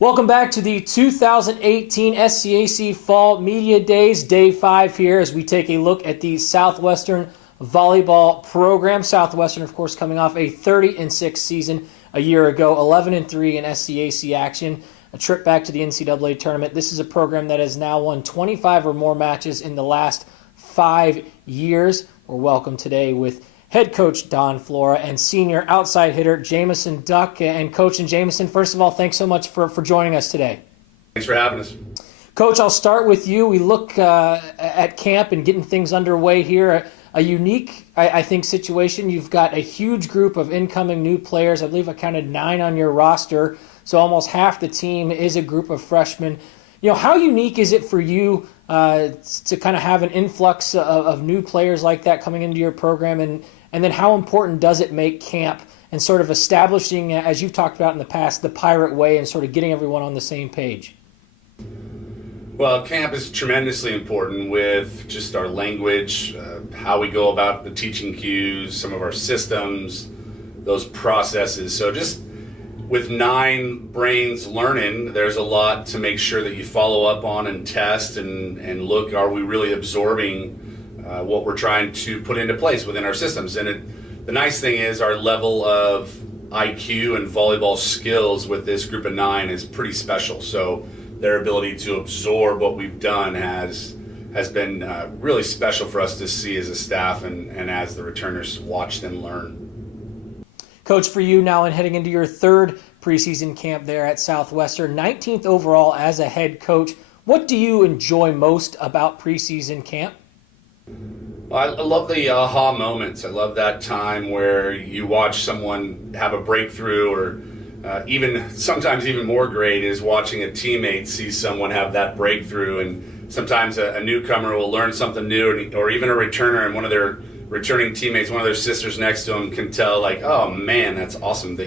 Welcome back to the 2018 SCAC Fall Media Days, Day 5 here as we take a look at the Southwestern Volleyball program. Southwestern, of course, coming off a 30-6 season a year ago, 11-3 in SCAC action, a trip back to the NCAA tournament. This is a program that has now won 25 or more matches in the last 5 years. We're welcome today with head coach Don Flora and senior outside hitter Jamison Duck. And Coach and Jamison, first of all, thanks so much for joining us today. Thanks for having us. Coach, I'll start with you. We look at camp and getting things underway here. A unique, I think, situation. You've got a huge group of incoming new players. I believe I counted 9 on your roster, so almost half the team is a group of freshmen. You know, how unique is it for you to kind of have an influx of new players like that coming into your program, and then how important does it make camp and sort of establishing, as you've talked about in the past, the Pirate way and sort of getting everyone on the same page? Well, camp is tremendously important with just our language, how we go about the teaching cues, some of our systems, those processes. So just with 9 brains learning, there's a lot to make sure that you follow up on and test and look, are we really absorbing what we're trying to put into place within our systems? And the nice thing is our level of IQ and volleyball skills with this group of 9 is pretty special. So their ability to absorb what we've done has been really special for us to see as a staff and as the returners watch them learn. Coach, for you now and heading into your 3rd preseason camp there at Southwestern, 19th overall as a head coach, what do you enjoy most about preseason camp? I love the aha moments. I love that time where you watch someone have a breakthrough, or sometimes even more great is watching a teammate see someone have that breakthrough. And sometimes a newcomer will learn something new, or even a returner, and one of their returning teammates, one of their sisters next to them, can tell, like, oh man, that's awesome that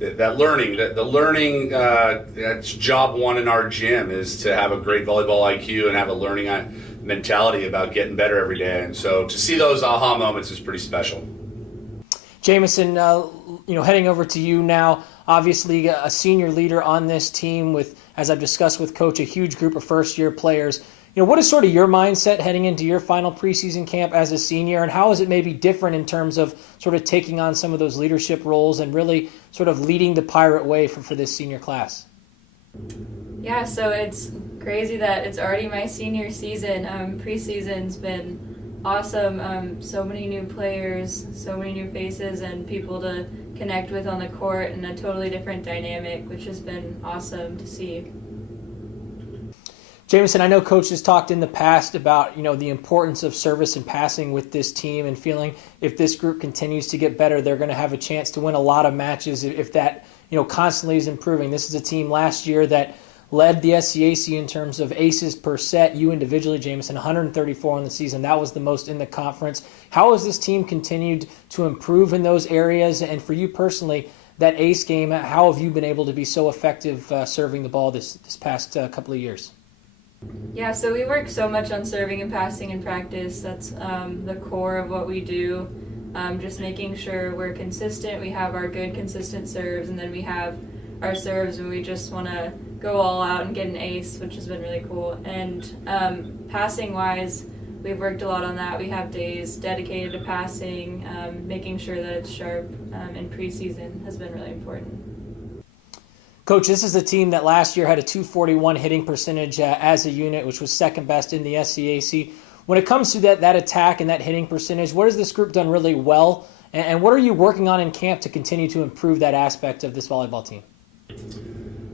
the learning, that's job one in our gym, is to have a great volleyball IQ and have a learning mentality about getting better every day. And so to see those aha moments is pretty special. Jamison, heading over to you now, obviously a senior leader on this team with, as I've discussed with Coach, a huge group of first-year players. You know, what is sort of your mindset heading into your final preseason camp as a senior, and how is it maybe different in terms of sort of taking on some of those leadership roles and really sort of leading the Pirate way for this senior class? Yeah, so it's crazy that it's already my senior season. Preseason's been awesome. So many new players, so many new faces, and people to connect with on the court, and a totally different dynamic, which has been awesome to see. Jamison, I know Coach has talked in the past about, the importance of service and passing with this team, and feeling if this group continues to get better, they're going to have a chance to win a lot of matches if that, constantly is improving. This is a team last year that led the SCAC in terms of aces per set. You individually, Jamison, 134 in the season. That was the most in the conference. How has this team continued to improve in those areas? And for you personally, that ace game, how have you been able to be so effective serving the ball this past couple of years? Yeah, so we work so much on serving and passing in practice. That's the core of what we do. Just making sure we're consistent. We have our good, consistent serves, and then we have our serves when we just want to go all out and get an ace, which has been really cool. And passing-wise, we've worked a lot on that. We have days dedicated to passing, making sure that it's sharp in preseason has been really important. Coach, this is a team that last year had a .241 hitting percentage as a unit, which was second best in the SCAC. When it comes to that attack and that hitting percentage, what has this group done really well, and what are you working on in camp to continue to improve that aspect of this volleyball team?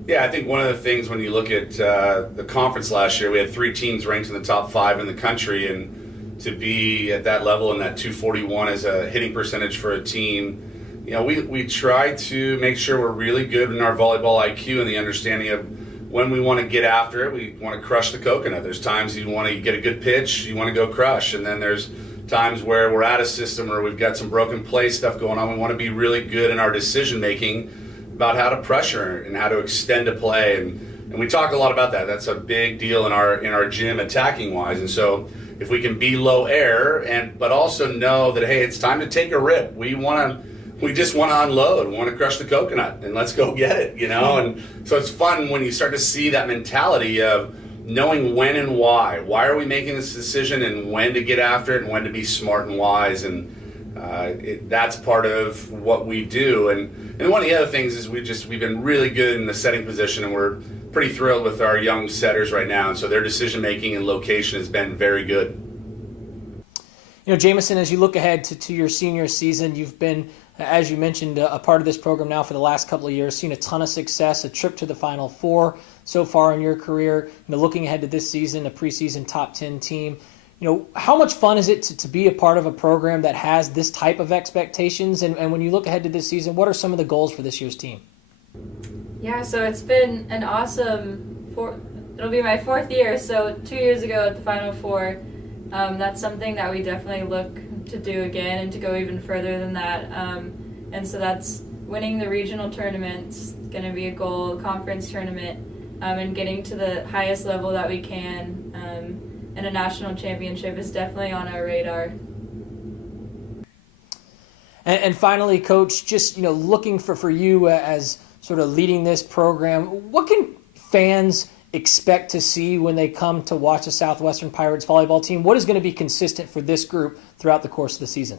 Yeah, I think one of the things when you look at the conference last year, we had 3 teams ranked in the top 5 in the country, and to be at that level and that .241 as a hitting percentage for a team, we try to make sure we're really good in our volleyball IQ and the understanding of when we want to get after it. We want to crush the coconut. There's times you want to get a good pitch, you want to go crush, and then there's times where we're out of system or we've got some broken play stuff going on. We want to be really good in our decision making about how to pressure and how to extend a play, and we talk a lot about that. That's a big deal in our gym attacking wise. And so if we can be low air but also know that, hey, it's time to take a rip. We want we just want to unload, want to crush the coconut, and let's go get it, And so it's fun when you start to see that mentality of knowing when and why. Why are we making this decision, and when to get after it, and when to be smart and wise, and that's part of what we do. And one of the other things is we've been really good in the setting position, and we're pretty thrilled with our young setters right now. And so their decision making and location has been very good. Jamison, as you look ahead to your senior season, you've been, as you mentioned, a part of this program now for the last couple of years, seen a ton of success, a trip to the Final Four so far in your career. Looking ahead to this season, a preseason top 10 team. How much fun is it to be a part of a program that has this type of expectations? And when you look ahead to this season, what are some of the goals for this year's team? Yeah, so it's been an awesome it'll be my 4th year. So 2 years ago at the Final Four, that's something that we definitely look to do again and to go even further than that. And so that's winning the regional tournaments, going to be a goal, conference tournament, and getting to the highest level that we can. And a national championship is definitely on our radar. And finally, Coach, just looking for you as sort of leading this program, what can fans expect to see when they come to watch the Southwestern Pirates volleyball team? What is going to be consistent for this group throughout the course of the season?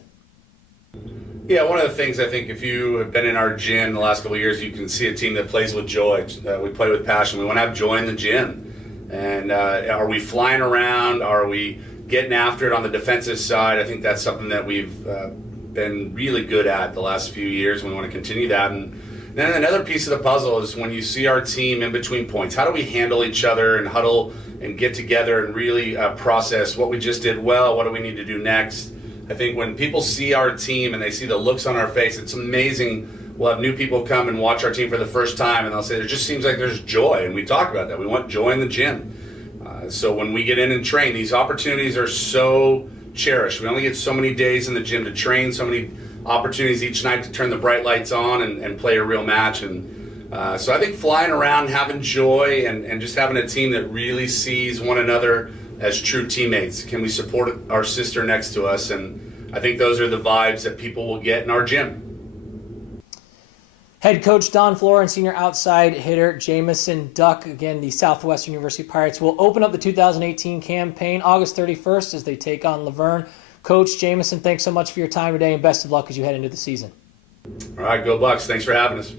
Yeah, one of the things I think, if you have been in our gym the last couple of years, you can see a team that plays with joy. We play with passion. We want to have joy in the gym. And are we flying around? Are we getting after it on the defensive side? I think that's something that we've been really good at the last few years. We want to continue that. And then another piece of the puzzle is when you see our team in between points, how do we handle each other and huddle and get together and really process what we just did well, what do we need to do next? I think when people see our team and they see the looks on our face, it's amazing. We'll have new people come and watch our team for the first time, and they'll say, it just seems like there's joy, and we talk about that. We want joy in the gym. So when we get in and train, these opportunities are so cherished. We only get so many days in the gym to train, so many opportunities each night to turn the bright lights on and play a real match. And so I think flying around, having joy, and just having a team that really sees one another as true teammates. Can we support our sister next to us? And I think those are the vibes that people will get in our gym. Head coach Don Flora and senior outside hitter Jamison Duck, again, the Southwestern University Pirates, will open up the 2018 campaign August 31st as they take on Laverne. Coach Jamison, thanks so much for your time today, and best of luck as you head into the season. All right, go Bucks. Thanks for having us.